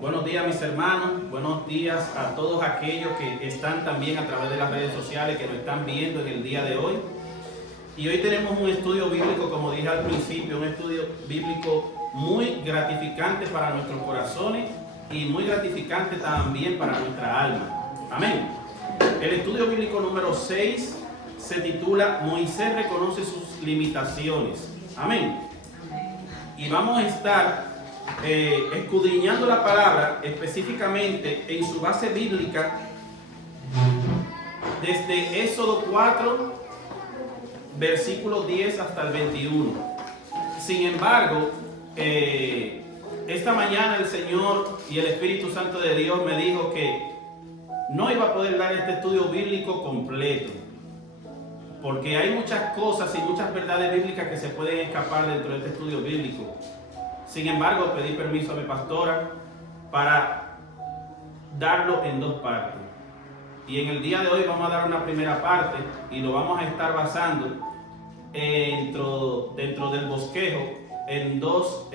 Buenos días mis hermanos, buenos días a todos aquellos que están también a través de las redes sociales, que nos están viendo en el día de hoy. Y hoy tenemos un estudio bíblico, como dije al principio, un estudio bíblico muy gratificante para nuestros corazones y muy gratificante también para nuestra alma. Amén. El estudio bíblico número 6 se titula Moisés reconoce sus limitaciones. Amén. Y vamos a estar escudriñando la palabra específicamente en su base bíblica desde Éxodo 4 versículo 10 hasta el 21. Sin embargo, esta mañana el Señor y el Espíritu Santo de Dios me dijo que no iba a poder dar este estudio bíblico completo, porque hay muchas cosas y muchas verdades bíblicas que se pueden escapar dentro de este estudio bíblico. Sin embargo, pedí permiso a mi pastora para darlo en dos partes. Y en el día de hoy vamos a dar una primera parte y lo vamos a estar basando dentro del bosquejo en dos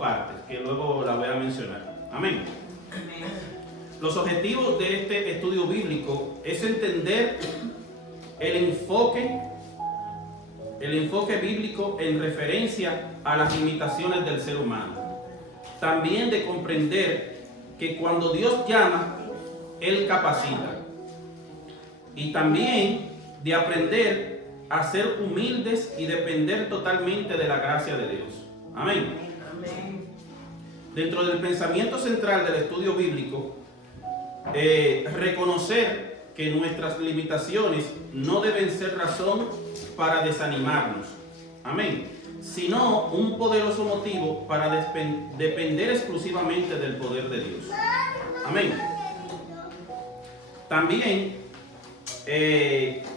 partes, que luego la voy a mencionar. Amén. Los objetivos de este estudio bíblico es entender el enfoque bíblico en referencia a las limitaciones del ser humano. También de comprender que cuando Dios llama, Él capacita. Y también de aprender a ser humildes y depender totalmente de la gracia de Dios. Amén. Amén. Dentro del pensamiento central del estudio bíblico, reconocer que nuestras limitaciones no deben ser razón para desanimarnos. Amén. Sino un poderoso motivo para depender exclusivamente del poder de Dios. Amén. También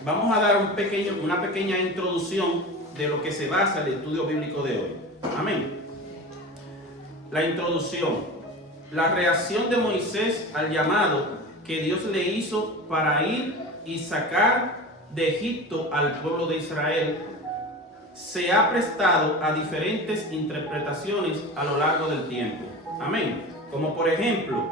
vamos a dar una pequeña introducción de lo que se basa el estudio bíblico de hoy. Amén. La introducción. La reacción de Moisés al llamado que Dios le hizo para ir y sacar de Egipto al pueblo de Israel se ha prestado a diferentes interpretaciones a lo largo del tiempo. Amén. Como por ejemplo,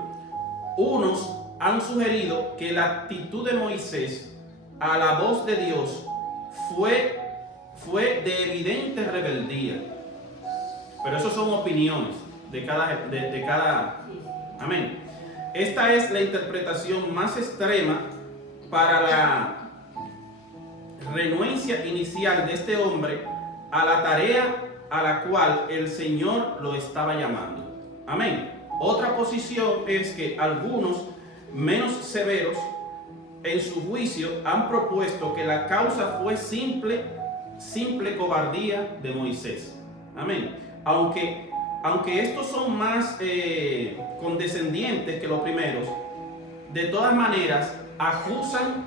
unos han sugerido que la actitud de Moisés a la voz de Dios fue de evidente rebeldía. Pero eso son opiniones de cada. Amén. Esta es la interpretación más extrema para la renuencia inicial de este hombre a la tarea a la cual el Señor lo estaba llamando. Amén. Otra posición es que algunos menos severos en su juicio han propuesto que la causa fue simple cobardía de Moisés. Amén. Aunque estos son más condescendientes que los primeros, de todas maneras acusan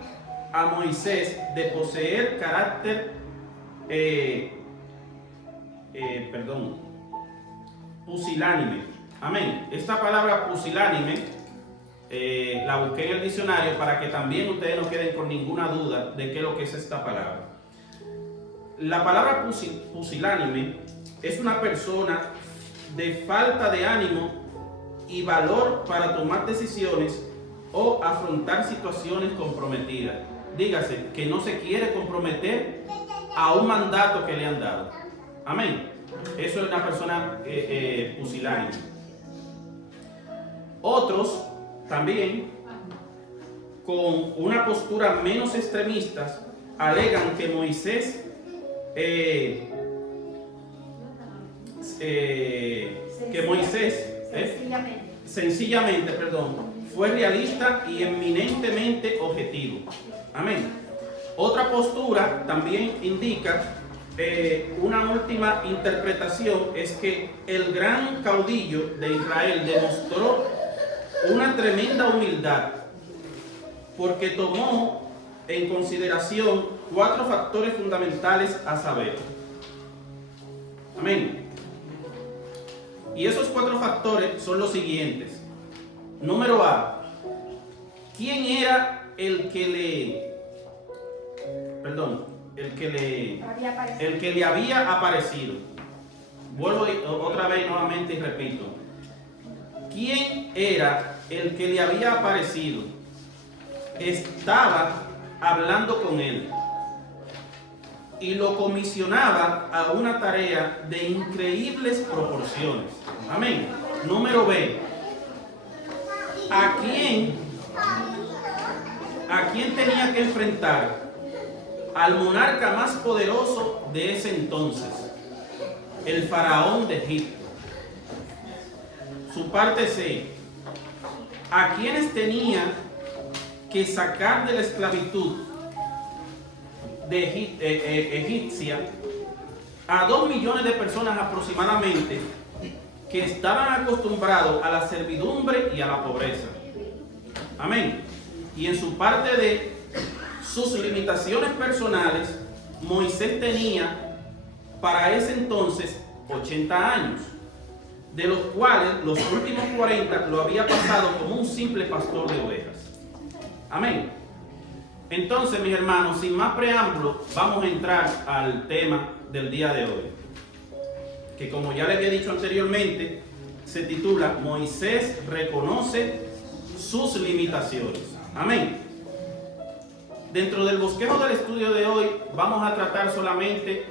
a Moisés de poseer carácter pusilánime. Amén. Esta palabra pusilánime la busqué en el diccionario para que también ustedes no queden con ninguna duda de qué es lo que es esta palabra. La palabra pusilánime es una persona de falta de ánimo y valor para tomar decisiones o afrontar situaciones comprometidas. Dígase que no se quiere comprometer a un mandato que le han dado. Amén. Eso es una persona pusilánime. Otros también, con una postura menos extremista, alegan que Moisés sencillamente fue realista y eminentemente objetivo. Amén. Otra postura también indica una última interpretación, es que el gran caudillo de Israel demostró una tremenda humildad porque tomó en consideración 4 factores fundamentales a saber. Amén. Y esos 4 factores son los siguientes. Número A. ¿Quién era el que le había aparecido? Vuelvo otra vez nuevamente y repito. quién era el que le había aparecido. Estaba hablando con él y lo comisionaba a una tarea de increíbles proporciones. Amén. Número B. ¿A quién tenía que enfrentar? Al monarca más poderoso de ese entonces, el faraón de Egipto. Su parte C. ¿A quiénes tenía que sacar de la esclavitud egipcia? A 2 millones de personas aproximadamente que estaban acostumbrados a la servidumbre y a la pobreza. Amén. Y en su parte de sus limitaciones personales, Moisés tenía para ese entonces 80 años, de los cuales los últimos 40 lo había pasado como un simple pastor de ovejas. Amén. Entonces, mis hermanos, sin más preámbulo, vamos a entrar al tema del día de hoy, que como ya le había dicho anteriormente, se titula Moisés reconoce sus limitaciones. Amén. Dentro del bosquejo del estudio de hoy vamos a tratar solamente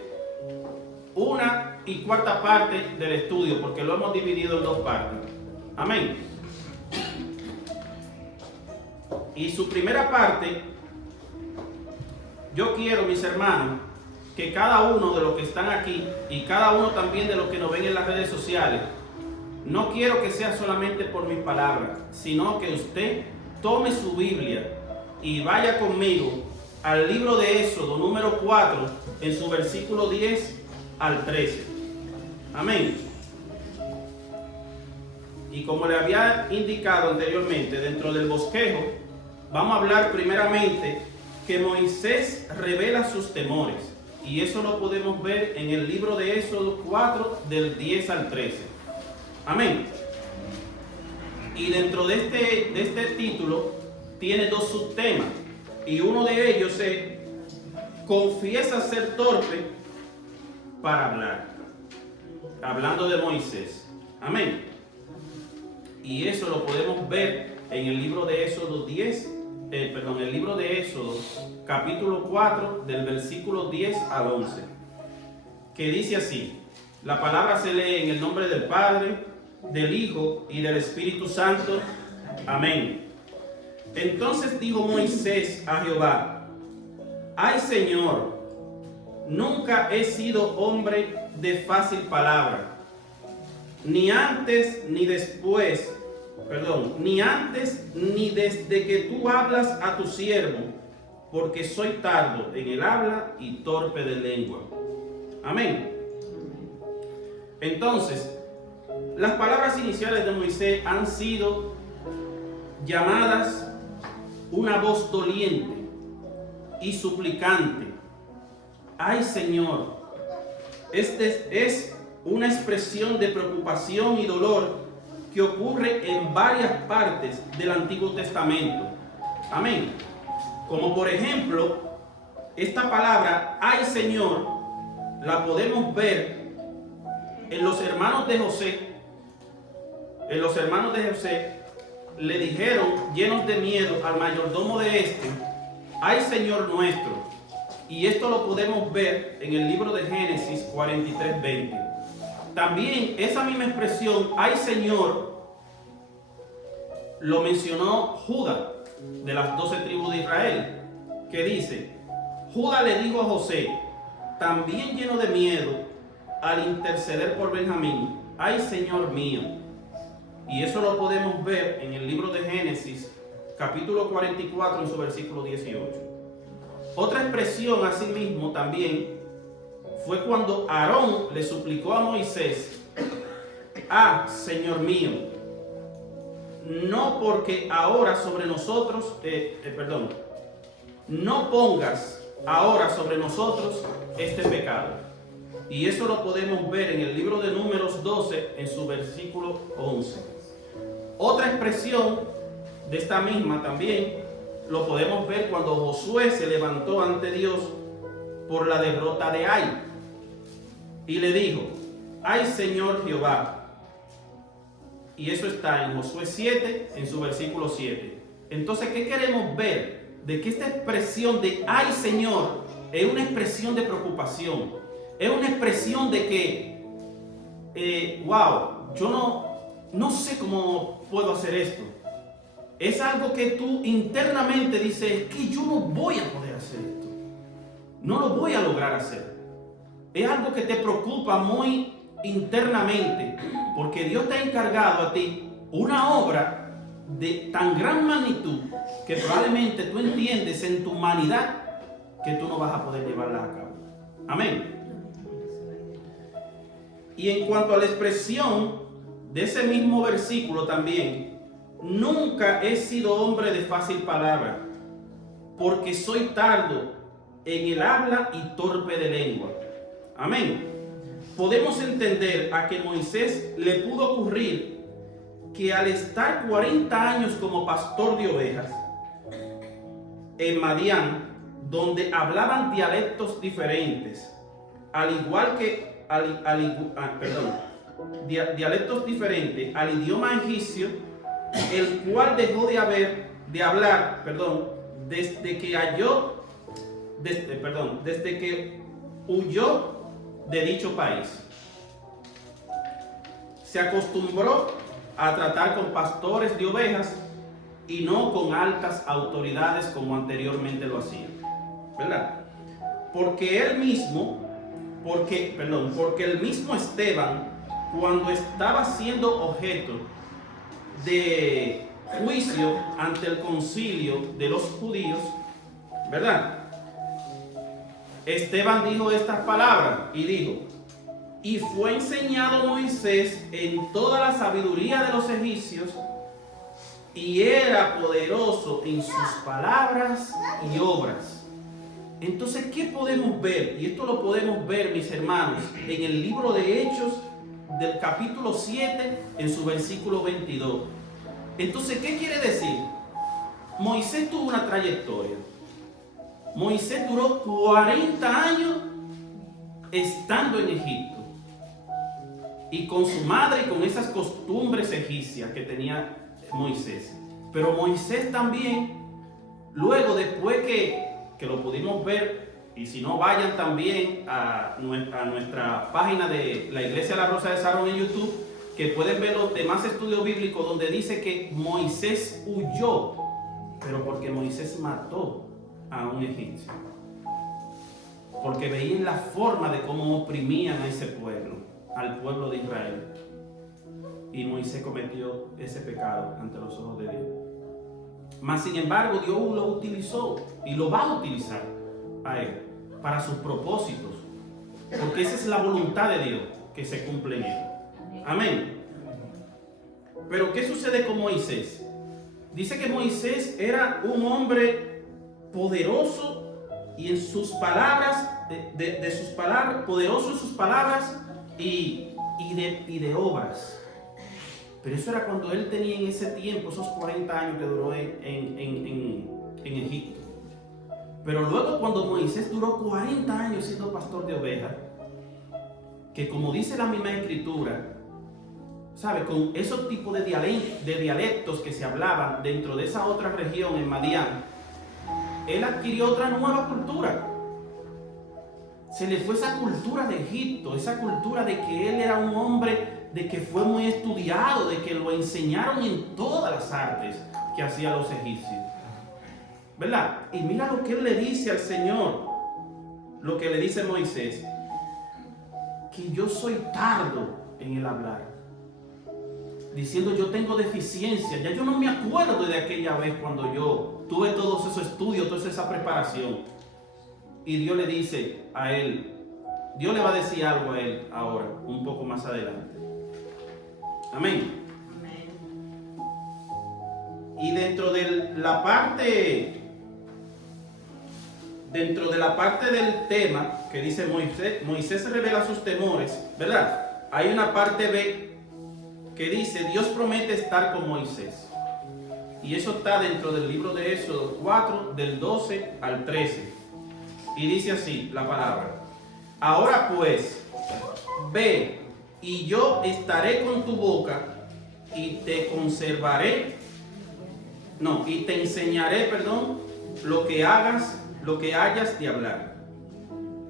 1/4 parte del estudio, porque lo hemos dividido en 2 partes. Amén. Y su primera parte, yo quiero, mis hermanos, que cada uno de los que están aquí y cada uno también de los que nos ven en las redes sociales, no quiero que sea solamente por mis palabras, sino que usted tome su Biblia y vaya conmigo al libro de Éxodo número 4 en su versículo 10 al 13. Amén. Y como le había indicado anteriormente, dentro del bosquejo vamos a hablar primeramente que Moisés revela sus temores, y eso lo podemos ver en el libro de Éxodo 4 del 10 al 13. Amén. Y dentro de este título tiene 2 subtemas, y uno de ellos es: confiesa ser torpe para hablar, hablando de Moisés. Amén. Y eso lo podemos ver en el libro de Éxodo el libro de Éxodo capítulo 4 del versículo 10 al 11, que dice así. La palabra se lee en el nombre del Padre, del Hijo y del Espíritu Santo. Amén. Entonces dijo Moisés a Jehová: ay, Señor, nunca he sido hombre de fácil palabra, ni antes ni desde que tú hablas a tu siervo, porque soy tardo en el habla y torpe de lengua. Amén. Entonces, las palabras iniciales de Moisés han sido llamadas una voz doliente y suplicante. Ay, Señor. Este es una expresión de preocupación y dolor que ocurre en varias partes del Antiguo Testamento. Amén. Como por ejemplo, esta palabra, ay, Señor, la podemos ver en los hermanos de José. En los hermanos de José le dijeron, llenos de miedo, al mayordomo de este: ay, Señor nuestro. Y esto lo podemos ver en el libro de Génesis 43:20. También esa misma expresión, ay, Señor, lo mencionó Judá, de las 12 tribus de Israel, que dice: Judá le dijo a José, también lleno de miedo, al interceder por Benjamín: ay, Señor mío. Y eso lo podemos ver en el libro de Génesis, capítulo 44, en su versículo 18. Otra expresión asimismo también fue cuando Aarón le suplicó a Moisés: ah, Señor mío, no porque ahora sobre nosotros, no pongas ahora sobre nosotros este pecado. Y eso lo podemos ver en el libro de Números 12, en su versículo 11. Otra expresión de esta misma también lo podemos ver cuando Josué se levantó ante Dios por la derrota de Ai y le dijo: ay, Señor Jehová, Y eso está en Josué 7, en su versículo 7. Entonces, ¿qué queremos ver? De que esta expresión de ay Señor es una expresión de preocupación. Es una expresión de que, wow, yo no sé cómo puedo hacer esto. Es algo que tú internamente dices, que yo no voy a poder hacer esto. No lo voy a lograr hacer. Es algo que te preocupa muy internamente, porque Dios te ha encargado a ti una obra de tan gran magnitud que probablemente tú entiendes en tu humanidad que tú no vas a poder llevarla a cabo. Amén. Y en cuanto a la expresión de ese mismo versículo también, nunca he sido hombre de fácil palabra, porque soy tardo en el habla y torpe de lengua. Amén. Podemos entender a que Moisés le pudo ocurrir que al estar 40 años como pastor de ovejas en Madián, donde hablaban dialectos diferentes, dialectos diferentes al idioma egipcio, el cual dejó de hablar desde que huyó de dicho país. Se acostumbró a tratar con pastores de ovejas y no con altas autoridades como anteriormente lo hacía, ¿verdad? Porque el mismo Esteban, cuando estaba siendo objeto de juicio ante el concilio de los judíos, ¿verdad? Esteban dijo estas palabras y dijo: y fue enseñado Moisés en toda la sabiduría de los egipcios, y era poderoso en sus palabras y obras. Entonces, ¿qué podemos ver? Y esto lo podemos ver, mis hermanos, en el libro de Hechos del capítulo 7, en su versículo 22. Entonces, ¿qué quiere decir? Moisés tuvo una trayectoria. Moisés duró 40 años estando en Egipto, y con su madre y con esas costumbres egipcias que tenía Moisés. Pero Moisés también, luego, después que lo pudimos ver, y si no, vayan también a nuestra página de la Iglesia de la Rosa de Sharon en YouTube, que pueden ver los demás estudios bíblicos donde dice que Moisés huyó, pero porque Moisés mató a un egipcio, porque veían la forma de cómo oprimían a ese pueblo, al pueblo de Israel, y Moisés cometió ese pecado ante los ojos de Dios. Mas sin embargo, Dios lo utilizó y lo va a utilizar a él para sus propósitos, porque esa es la voluntad de Dios que se cumple en él. Amén. Pero ¿qué sucede con Moisés? Dice que Moisés era un hombre poderoso y en sus palabras, poderoso en sus palabras y de obras. Pero eso era cuando él tenía en ese tiempo, esos 40 años que duró en Egipto. Pero luego, cuando Moisés duró 40 años siendo pastor de ovejas, que como dice la misma escritura, ¿sabe? Con esos tipos de dialectos que se hablaban dentro de esa otra región en Madián, él adquirió otra nueva cultura. Se le fue esa cultura de Egipto, esa cultura de que él era un hombre de que fue muy estudiado, de que lo enseñaron en todas las artes que hacían los egipcios, ¿verdad? Y mira lo que él le dice al Señor, lo que le dice Moisés: que yo soy tardo en el hablar, diciendo yo tengo deficiencia, ya yo no me acuerdo de aquella vez cuando yo tuve todos esos estudios, toda esa preparación. Y Dios le dice a él, Dios le va a decir algo a él ahora, un poco más adelante. Amén. Amén. Y dentro de la parte del tema que dice Moisés revela sus temores, ¿verdad? Hay una parte B que dice Dios promete estar con Moisés. Y eso está dentro del libro de Éxodo 4, del 12 al 13. Y dice así la palabra: ahora pues, ve, y yo estaré con tu boca y te conservaré, no, y te enseñaré, perdón, lo que hayas de hablar.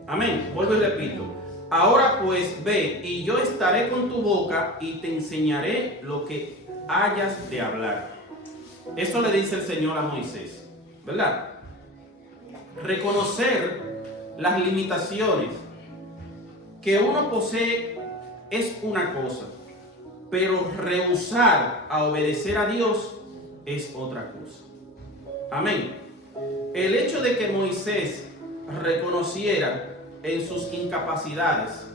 Amén. Vuelvo y repito. Ahora pues ve, y yo estaré con tu boca y te enseñaré lo que hayas de hablar. Eso le dice el Señor a Moisés, ¿verdad? Reconocer las limitaciones que uno posee es una cosa, pero rehusar a obedecer a Dios es otra cosa. Amén. El hecho de que Moisés reconociera en sus incapacidades,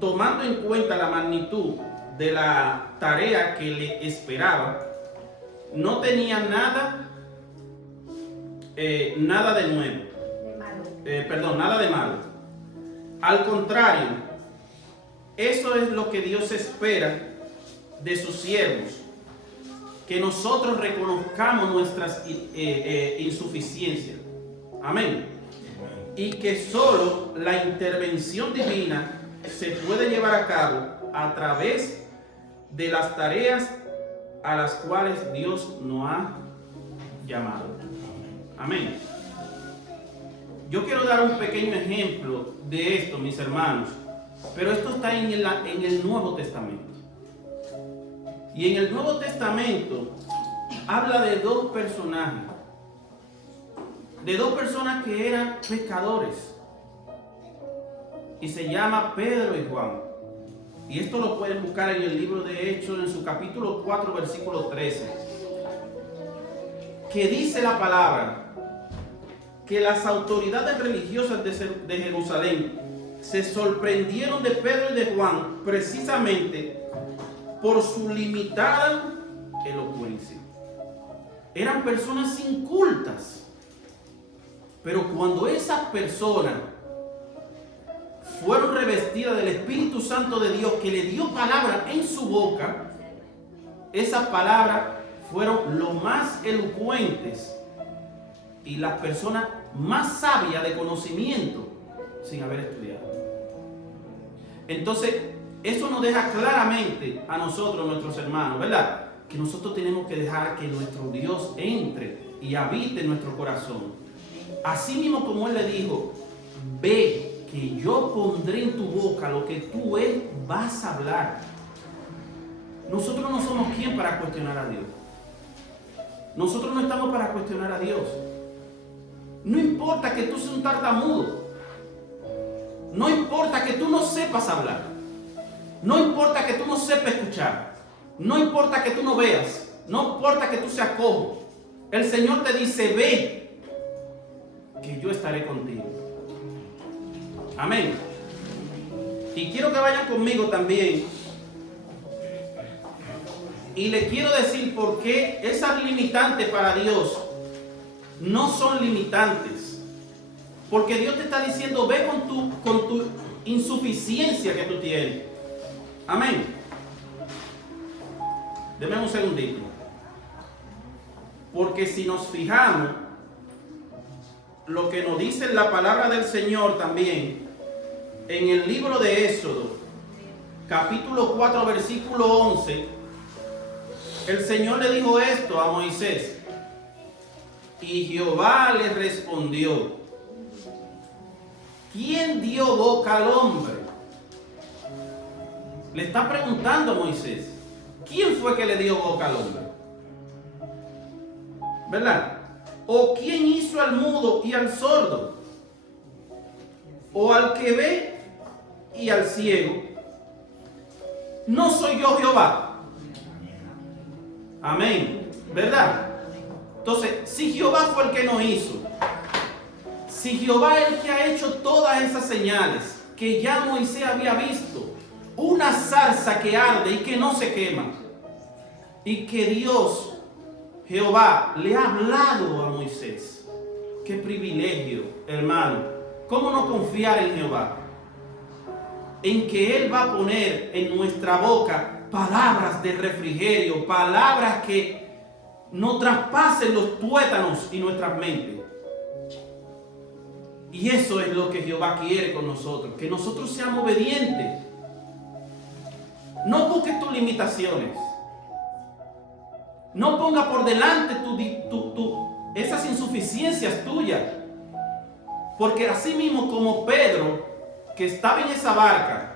tomando en cuenta la magnitud de la tarea que le esperaba, no tenía nada de nuevo, nada de malo. Al contrario, eso es lo que Dios espera de sus siervos, que nosotros reconozcamos nuestras insuficiencias. Amén. Y que solo la intervención divina se puede llevar a cabo a través de las tareas a las cuales Dios nos ha llamado. Amén. Yo quiero dar un pequeño ejemplo de esto, mis hermanos, pero esto está en el Nuevo Testamento. Y en el Nuevo Testamento habla de dos personajes, de dos personas que eran pecadores, y se llama Pedro y Juan. Y esto lo pueden buscar en el libro de Hechos, en su capítulo 4, versículo 13, que dice la palabra que las autoridades religiosas de Jerusalén se sorprendieron de Pedro y de Juan precisamente por su limitada elocuencia. Eran personas incultas, pero cuando esas personas fueron revestidas del Espíritu Santo de Dios, que le dio palabra en su boca, esas palabras fueron lo más elocuentes y las personas más sabias de conocimiento sin haber estudiado. Entonces, eso nos deja claramente a nosotros, nuestros hermanos, ¿verdad? Que nosotros tenemos que dejar que nuestro Dios entre y habite en nuestro corazón. Así mismo como Él le dijo, ve que yo pondré en tu boca lo que tú vas a hablar. Nosotros no somos quien para cuestionar a Dios. Nosotros no estamos para cuestionar a Dios. No importa que tú seas un tartamudo. No importa que tú no sepas hablar. No importa que tú no sepas escuchar. No importa que tú no veas. No importa que tú seas cojo. El Señor te dice, ve, que yo estaré contigo. Amén. Y quiero que vayan conmigo también. Y le quiero decir por qué esas limitantes para Dios no son limitantes. Porque Dios te está diciendo, ve con tu insuficiencia que tú tienes. Amén. Deme un segundito. Porque si nos fijamos, lo que nos dice la palabra del Señor también, en el libro de Éxodo, capítulo 4, versículo 11, el Señor le dijo esto a Moisés. Y Jehová le respondió, ¿quién dio boca al hombre? Le está preguntando a Moisés, ¿quién fue que le dio boca al hombre? ¿Verdad? ¿O quién hizo al mudo y al sordo? ¿O al que ve y al ciego? ¿No soy yo Jehová? Amén. ¿Verdad? Entonces, si Jehová fue el que nos hizo, si Jehová es el que ha hecho todas esas señales que ya Moisés había visto, una zarza que arde y que no se quema, y que Dios, Jehová, le ha hablado a Moisés. Qué privilegio, hermano. ¿Cómo no confiar en Jehová? En que Él va a poner en nuestra boca palabras de refrigerio, palabras que no traspasen los tuétanos y nuestras mentes. Y eso es lo que Jehová quiere con nosotros, que nosotros seamos obedientes. No busques tus limitaciones, No ponga por delante esas insuficiencias tuyas. Porque así mismo como Pedro, que estaba en esa barca,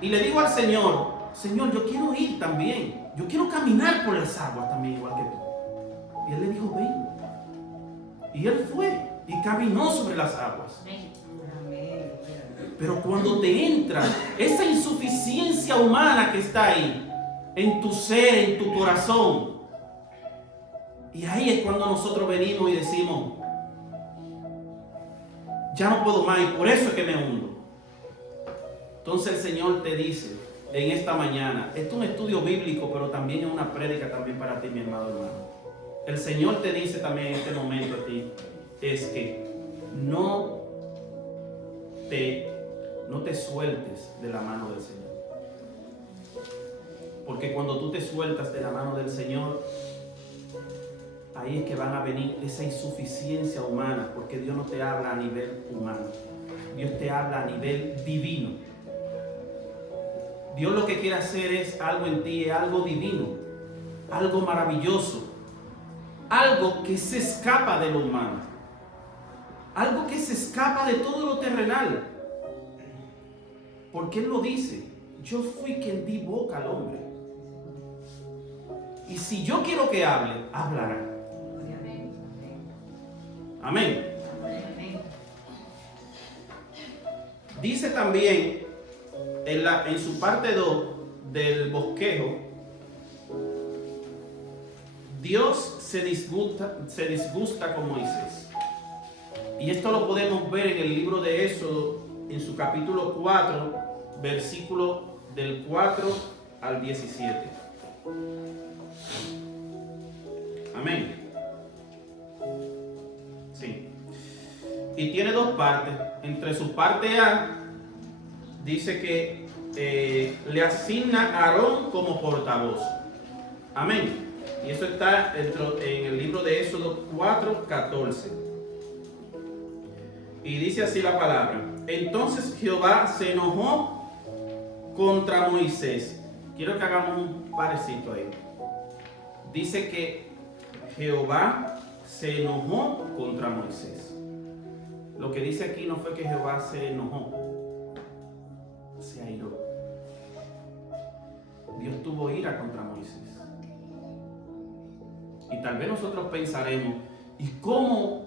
y le dijo al Señor, Señor, yo quiero ir también. Yo quiero caminar por las aguas también, igual que tú. Y él le dijo, ven. Y él fue y caminó sobre las aguas. Pero cuando te entra esa insuficiencia humana que está ahí, en tu ser, en tu corazón, y ahí es cuando nosotros venimos y decimos, ya no puedo más y por eso es que me hundo. Entonces el Señor te dice en esta mañana, esto es un estudio bíblico, pero también es una prédica también para ti, mi hermano. El Señor te dice también en este momento a ti, es que no te sueltes de la mano del Señor. Porque cuando tú te sueltas de la mano del Señor, ahí es que van a venir esa insuficiencia humana, porque Dios no te habla a nivel humano, Dios te habla a nivel divino. Dios lo que quiere hacer es algo en ti, es algo divino, algo maravilloso, algo que se escapa de lo humano, algo que se escapa de todo lo terrenal. Porque Él lo dice, yo fui quien di boca al hombre. Y si yo quiero que hable, hablará. Amén. Dice también en su parte 2 del bosquejo, Dios se disgusta con Moisés. Y esto lo podemos ver en el libro de Éxodo, en su capítulo 4, versículo del 4 al 17. Amén. Sí. Y tiene dos partes. Entre su parte A, dice que le asigna a Aarón como portavoz. Amén. Y eso está en el libro de Éxodo 4, 14. Y dice así la palabra. Entonces Jehová se enojó contra Moisés. Quiero que hagamos un parecito ahí. Dice que Jehová se enojó contra Moisés. Lo que dice aquí no fue que Jehová se enojó, se airó. Dios tuvo ira contra Moisés. Y tal vez nosotros pensaremos, ¿y cómo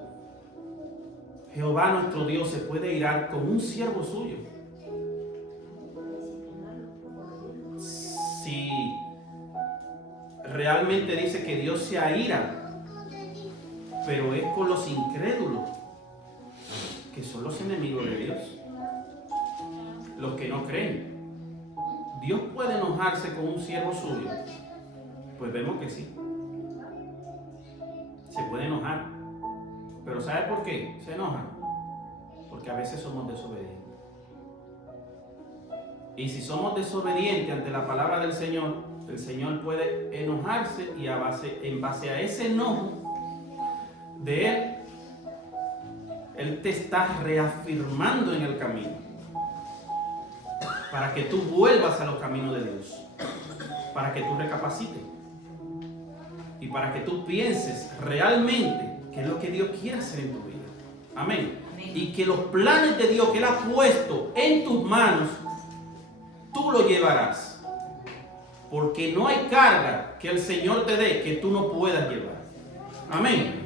Jehová nuestro Dios se puede irar con un siervo suyo? Si realmente dice que Dios se aira, pero es con los incrédulos, que son los enemigos de Dios, los que no creen. ¿Dios puede enojarse con un siervo suyo? Pues vemos que sí. Se puede enojar. Pero ¿sabe por qué se enoja? Porque a veces somos desobedientes. Y si somos desobedientes ante la palabra del Señor, el Señor puede enojarse y en base a ese enojo de Él te está reafirmando en el camino para que tú vuelvas a los caminos de Dios, para que tú recapacites y para que tú pienses realmente qué es lo que Dios quiere hacer en tu vida. Amén. Y que los planes de Dios que Él ha puesto en tus manos, tú lo llevarás. Porque no hay carga que el Señor te dé que tú no puedas llevar. Amén.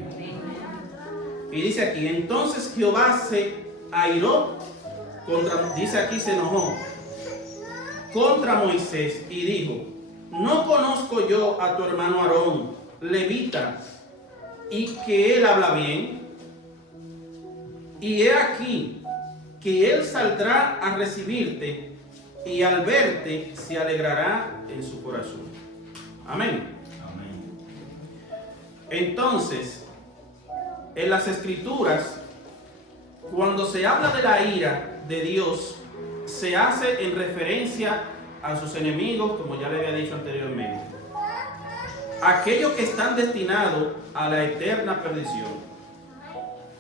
Y dice aquí, entonces Jehová se airó dice aquí, se enojó contra Moisés y dijo, ¿no conozco yo a tu hermano Aarón, levita, y que él habla bien? Y he aquí que él saldrá a recibirte y al verte se alegrará en su corazón. Amén. Amén. Entonces, en las Escrituras, cuando se habla de la ira de Dios, se hace en referencia a sus enemigos, como ya le había dicho anteriormente. Aquellos que están destinados a la eterna perdición,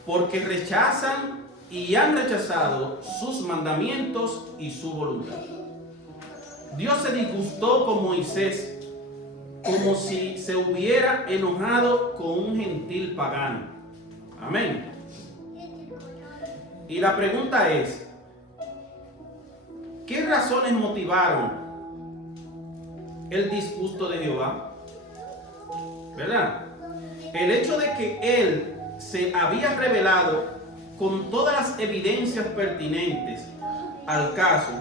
porque rechazan y han rechazado sus mandamientos y su voluntad. Dios se disgustó con Moisés como si se hubiera enojado con un gentil pagano. Amén. Y la pregunta es, ¿qué razones motivaron el disgusto de Jehová? ¿Verdad? El hecho de que él se había revelado con todas las evidencias pertinentes al caso,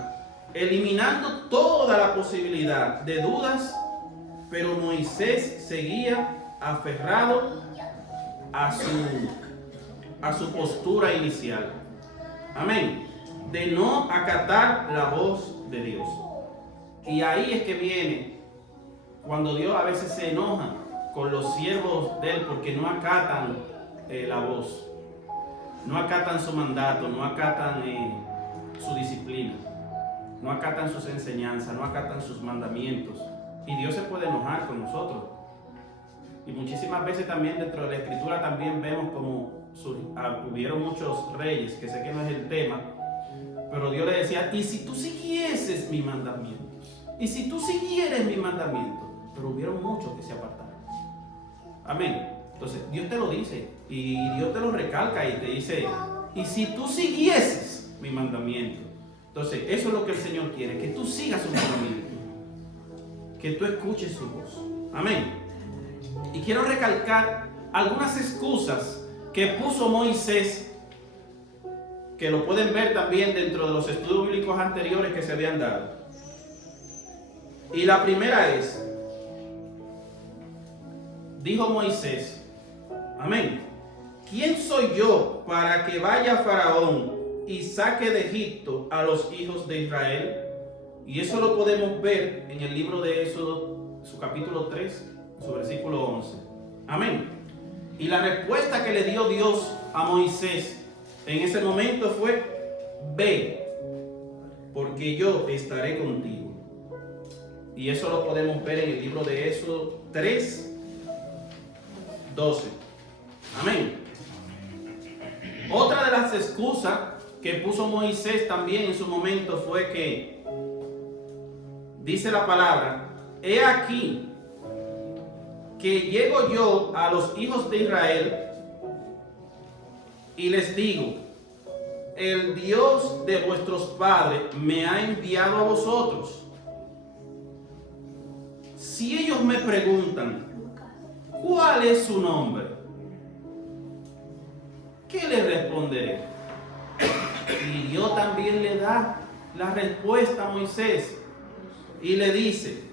eliminando toda la posibilidad de dudas, pero Moisés seguía aferrado a su postura inicial. Amén. De no acatar la voz de Dios. Y ahí es que viene cuando Dios a veces se enoja con los siervos de él porque no acatan la voz, no acatan su mandato, no acatan su disciplina, no acatan sus enseñanzas, no acatan sus mandamientos. Y Dios se puede enojar con nosotros. Y muchísimas veces también dentro de la Escritura también vemos como hubieron muchos reyes, que sé que no es el tema, pero Dios le decía, y si tú siguieses mis mandamientos, y si tú siguieres mis mandamientos, pero hubieron muchos que se apartaron. Amén. Entonces Dios te lo dice, y Dios te lo recalca y te dice, y si tú siguieses mis mandamientos. Entonces eso es lo que el Señor quiere, que tú sigas sus mandamientos, que tú escuches su voz. Amén. Y quiero recalcar algunas excusas que puso Moisés, que lo pueden ver también dentro de los estudios bíblicos anteriores que se habían dado. Y la primera es, dijo Moisés, amén, ¿quién soy yo para que vaya Faraón y saque de Egipto a los hijos de Israel? Y eso lo podemos ver en el libro de Éxodo, su capítulo 3, su versículo 11. Amén. Y la respuesta que le dio Dios a Moisés en ese momento fue, ve, porque yo estaré contigo. Y eso lo podemos ver en el libro de Éxodo 3, 12. Amén. Otra de las excusas que puso Moisés también en su momento fue que, dice la palabra, he aquí que llego yo a los hijos de Israel y les digo, el Dios de vuestros padres me ha enviado a vosotros. Si ellos me preguntan, ¿cuál es su nombre? ¿Qué les responderé? Y Dios también le da la respuesta a Moisés y le dice,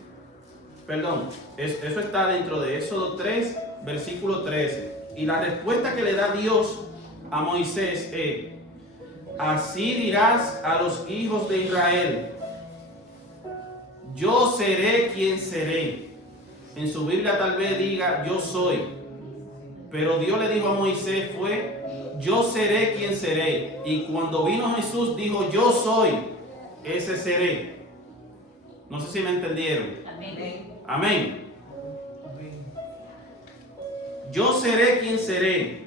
eso está dentro de Éxodo 3, versículo 13. Y la respuesta que le da Dios a Moisés es, así dirás a los hijos de Israel, yo seré quien seré. En su Biblia tal vez diga, yo soy. Pero Dios le dijo a Moisés yo seré quien seré. Y cuando vino Jesús dijo, yo soy, ese seré. No sé si me entendieron. Amén. Amén. Yo seré quien seré.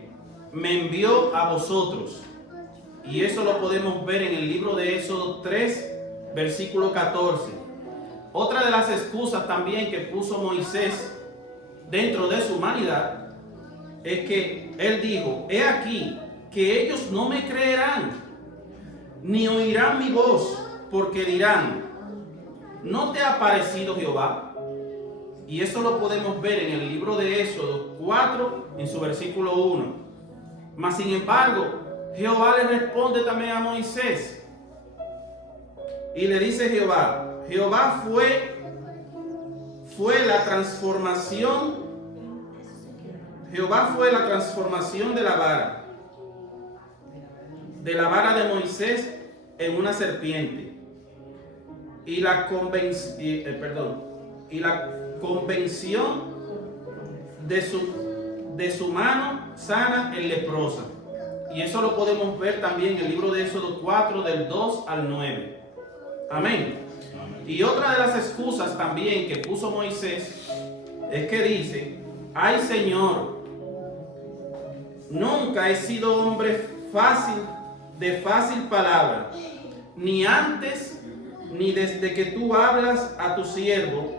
Me envió a vosotros. Y eso lo podemos ver en el libro de Éxodo 3, versículo 14. Otra de las excusas también que puso Moisés dentro de su humanidad es que él dijo, he aquí que ellos no me creerán, ni oirán mi voz, porque dirán, ¿no te ha parecido Jehová? Y eso lo podemos ver en el libro de Éxodo 4, en su versículo 1. Mas sin embargo, Jehová le responde también a Moisés. Y le dice Jehová fue la transformación. Jehová fue la transformación de la vara de Moisés en una serpiente. Y la convención de su mano sana en leprosa. Y eso lo podemos ver también en el libro de Éxodo 4, del 2 al 9. Amén. Y otra de las excusas también que puso Moisés es que dice, ay Señor, nunca he sido hombre de fácil palabra, ni antes ni desde que tú hablas a tu siervo,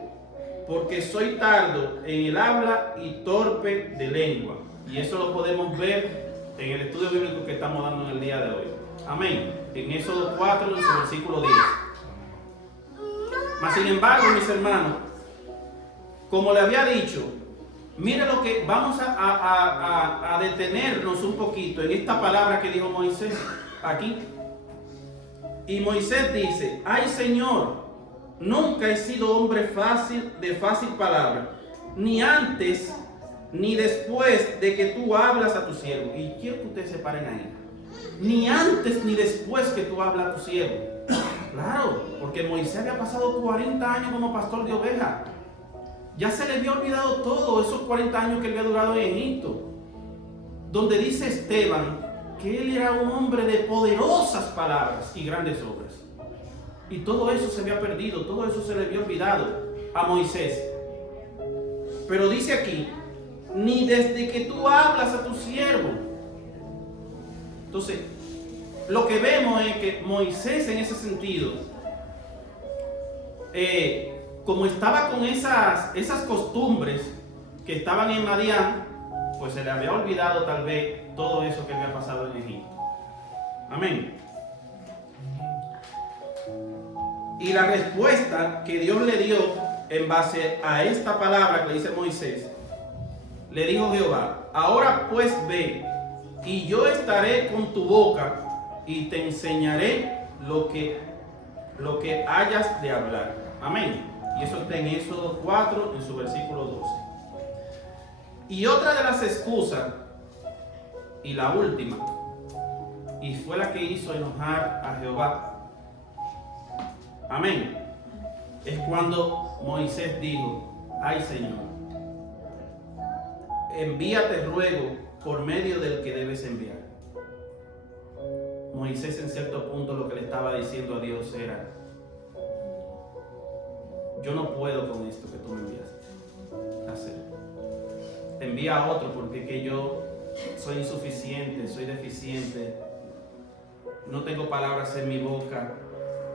porque soy tardo en el habla y torpe de lengua. Y eso lo podemos ver en el estudio bíblico que estamos dando en el día de hoy. Amén. En Éxodo 4, en su versículo 10. Mas sin embargo, mis hermanos, como le había dicho, mire lo que vamos a detenernos un poquito en esta palabra que dijo Moisés aquí. Y Moisés dice: ay Señor, nunca he sido hombre de fácil palabra, ni antes ni después de que tú hablas a tu siervo. Y quiero que ustedes se paren ahí. Ni antes ni después que tú hablas a tu siervo. Claro, porque Moisés había pasado 40 años como pastor de ovejas. Ya se le había olvidado todo esos 40 años que él había durado en Egipto. Donde dice Esteban que él era un hombre de poderosas palabras y grandes obras. Y todo eso se había perdido, todo eso se le había olvidado a Moisés. Pero dice aquí: ni desde que tú hablas a tu siervo. Entonces, lo que vemos es que Moisés, en ese sentido, como estaba con esas costumbres que estaban en Madián, pues se le había olvidado tal vez todo eso que había pasado en Egipto. Amén. Y la respuesta que Dios le dio en base a esta palabra que le dice Moisés, le dijo Jehová: ahora pues ve, y yo estaré con tu boca y te enseñaré lo que hayas de hablar. Amén. Y eso está en Éxodo 4, en su versículo 12. Y otra de las excusas, y la última, y fue la que hizo enojar a Jehová, amén, es cuando Moisés dijo: ay Señor, envíate ruego por medio del que debes enviar. Moisés, en cierto punto, lo que le estaba diciendo a Dios era: yo no puedo con esto que tú me enviaste a hacer. Envía a otro, porque que yo soy insuficiente, soy deficiente, no tengo palabras en mi boca.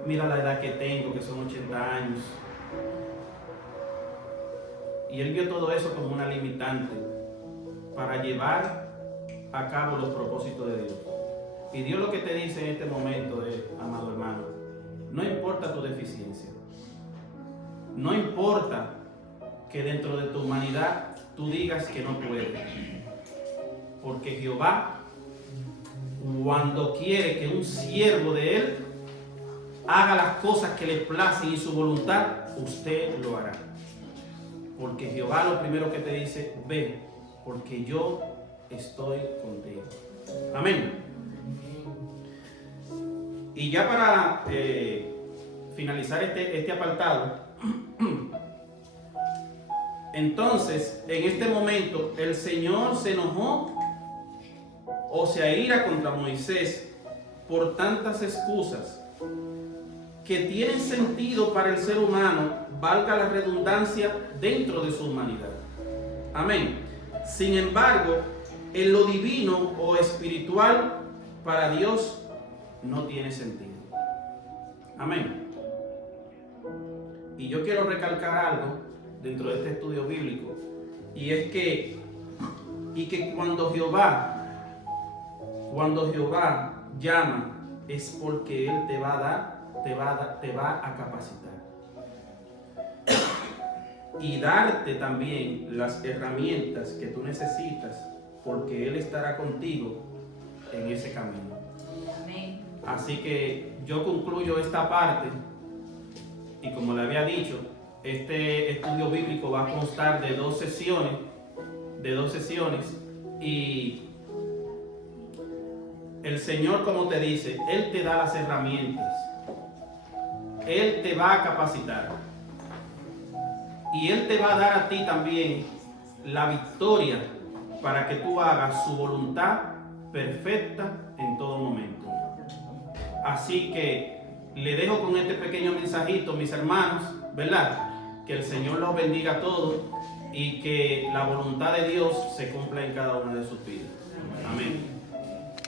Mira la edad que tengo, que son 80 años. Y él vio todo eso como una limitante para llevar a cabo los propósitos de Dios. Y Dios lo que te dice en este momento es: amado hermano, no importa tu deficiencia, no importa que dentro de tu humanidad tú digas que no puedes, porque Jehová, cuando quiere que un siervo de él haga las cosas que le placen y su voluntad, usted lo hará. Porque Jehová lo primero que te dice: ve, porque yo estoy contigo. Amén. Y ya para finalizar este apartado, entonces, en este momento, el Señor se enojó o se aira contra Moisés por tantas excusas que tienen sentido para el ser humano, valga la redundancia, dentro de su humanidad. Amén. Sin embargo, en lo divino o espiritual, para Dios no tiene sentido. Amén. Y yo quiero recalcar algo dentro de este estudio bíblico, y es que cuando Jehová llama, es porque Él te va a dar, te va a capacitar y darte también las herramientas que tú necesitas, porque Él estará contigo en ese camino. Amén. Así que yo concluyo esta parte, y como le había dicho, este estudio bíblico va a constar de dos sesiones, y el Señor, como te dice, Él te da las herramientas, Él te va a capacitar, y Él te va a dar a ti también la victoria para que tú hagas su voluntad perfecta en todo momento. Así que le dejo con este pequeño mensajito, mis hermanos, ¿verdad? Que el Señor los bendiga a todos y que la voluntad de Dios se cumpla en cada una de sus vidas. Amén.